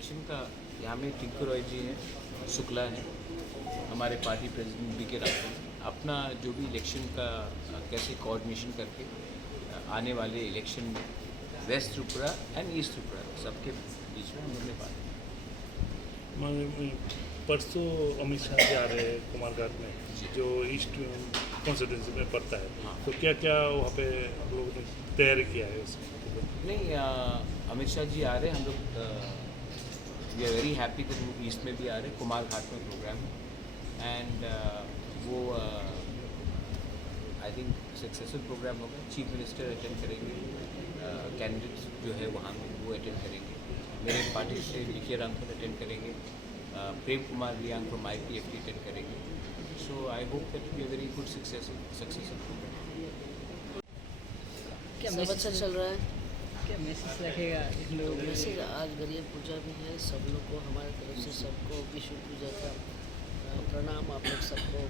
Election का यहाँ में टिंकू रॉय जी हैं, शुक्ला हैं, हमारे पार्टी प्रेसिडेंट बी के राठौर हैं। अपना जो भी इलेक्शन का कैसे कोऑर्डिनेशन करके आने वाले इलेक्शन में west Tripura and east Tripura सबके बीच में हम लोग ने बात की। परसों अमित शाह जा रहे हैं कुमारघाट में, जो ईस्ट कॉन्स्टिट्यूंसी में पड़ता है, हाँ। तो क्या क्या वहाँ पे हम लोगों ने तैयारी किया है उसकी? नहीं, अमित शाह जी आ रहे हैं, हम लोग वी आर वेरी हैप्पी कि वो ईस्ट में भी आ रहे हैं, कुमारघाट में प्रोग्राम है एंड वो आई थिंक सक्सेसफुल प्रोग्राम होगा। चीफ मिनिस्टर अटेंड करेंगे, कैंडिडेट्स जो है वहाँ में वो अटेंड करेंगे, मेरे पार्टी से डी के राठौर अटेंड करेंगे, Prem Kumar Riang from IPFT attend करेंगे। So I hope that be a very good successful programme. क्या सब अच्छा चल रहा है? क्या मैसेज रखेगा इन लोगों को? मैसेज आज गणेश पूजा भी है, सब लोग को हमारे तरफ से सबको विश्व पूजा का प्रणाम। आप लोग सबको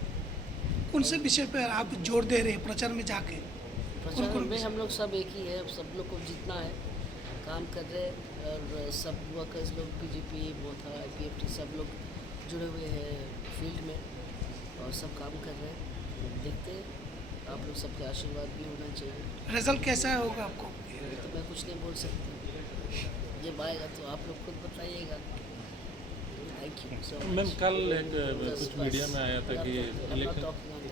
कौन से विषय पर आप जोर दे रहे हैं प्रचार में जाके? प्रचार में हम लोग सब एक ही है, सब लोग को जितना है काम कर रहे हैं और सब वर्कर्स लोग BJP, मोथा, IPFT सब लोग जुड़े हुए हैं फील्ड में और सब काम कर रहे हैं। देखते हैं, आप लोग सबके आशीर्वाद भी होना चाहिए। रिजल्ट कैसा होगा आपको? तो मैं कुछ नहीं बोल सकता, जब आएगा तो आप लोग खुद बताइएगा। Thank you so much. Ma'am, कल एक कुछ मीडिया में आया था कि I'm not talking on the